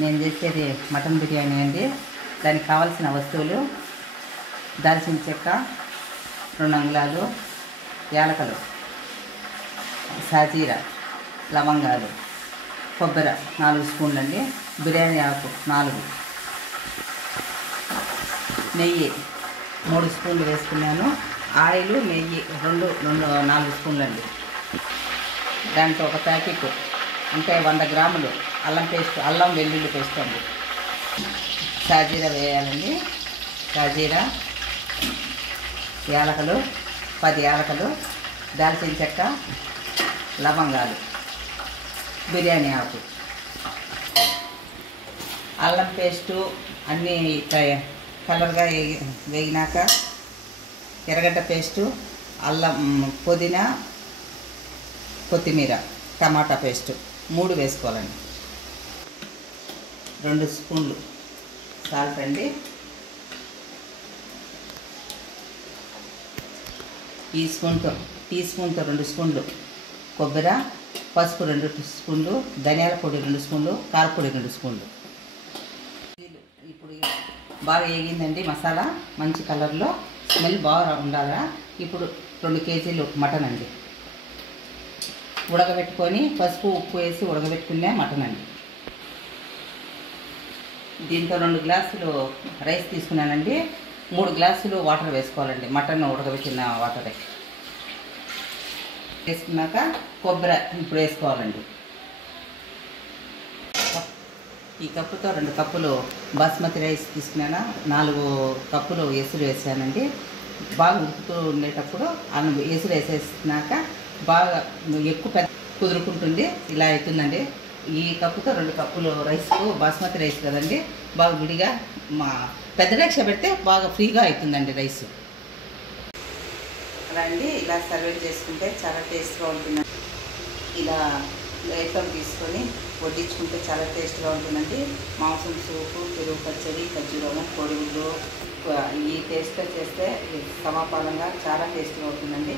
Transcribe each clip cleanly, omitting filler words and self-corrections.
నేను చేసేది మటన్ బిర్యానీ అండి. దానికి కావాల్సిన వస్తువులు: దాల్చిన చెక్క 2 అంగుళాలు, యాలకలు, సాజీరా, లవంగాలు, కొబ్బరి 4 స్పూన్లు అండి, బిర్యానీ ఆకు 4, నెయ్యి 3 స్పూన్లు వేసుకున్నాను, ఆయిల్ నెయ్యి 4 స్పూన్లు అండి. దాంట్లో ఒక ప్యాకెట్ అంటే 100 గ్రాములు అల్లం వెల్లుల్లి పేస్ట్ అండి. సాజీరా వేయాలండి. సాజీరా, యాలకలు 10 యాలకలు, దాల్చిన చెక్క, లవంగాలు, బిర్యానీ ఆకు, అల్లం పేస్టు అన్నీ కలర్గా వేగినాక ఎర్రగడ్డ పేస్టు, అల్లం, పుదీనా, కొత్తిమీర, టమాటా పేస్టు 3 వేసుకోవాలండి. 2 స్పూన్లు సాల్ట్ అండి. టీ స్పూన్తో 2 స్పూన్లు కొబ్బరి, పసుపు 2 స్పూన్లు, ధనియాల పొడి 2 స్పూన్లు, కారపొడి 2 స్పూన్లు. ఇప్పుడు బాగా వేగిందండి మసాలా, మంచి కలర్లో స్మెల్ బాగా ఉండాలా. ఇప్పుడు 2 కేజీలు మటన్ అండి, ఉడకబెట్టుకొని పసుపు ఉప్పు వేసి ఉడకబెట్టుకునే మటన్ అండి. దీంతో 2 గ్లాసులు రైస్ తీసుకున్నానండి. 3 గ్లాసులు వాటర్ వేసుకోవాలండి, మటన్ ఉడకబెట్టిన వాటరే వేసుకున్నాక కొబ్బరి ఇప్పుడు వేసుకోవాలండి. ఈ కప్పుతో 2 కప్పులు బాస్మతి రైస్ తీసుకున్నాను, 4 కప్పులు ఎసురు వేసానండి. బాగా ఉడుకుతూ ఉండేటప్పుడు ఎసురు వేసేసినాక బాగా ఎక్కువ కుదురుకుంటుంది, ఇలా అవుతుందండి. ఈ కప్పుతో 2 కప్పులు రైస్కు, బాస్మతి రైస్ కదండి, బాగా విడిగా పెద్ద రేక్ష పెడితే బాగా ఫ్రీగా అవుతుందండి రైస్. అలా అండి ఇలా సర్వ్ చేసుకుంటే చాలా టేస్ట్గా ఉంటుంది. ఇలా ప్లేట్లో తీసుకొని వడ్డించుకుంటే చాలా టేస్ట్గా ఉంటుందండి. మాంసం సూపు, పెరుగు పచ్చడి, ఖర్జూరం, పొడుగులు ఈ టేస్ట్తో చేస్తే సమాపాలంగా చాలా టేస్ట్గా ఉంటుందండి.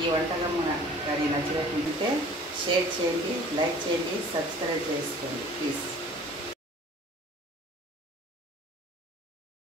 ఈ వంటకం కానీ నచ్చినట్టుంటే షేర్ చేయండి, లైక్ చేయండి, సబ్స్క్రైబ్ చేసుకోండి ప్లీజ్.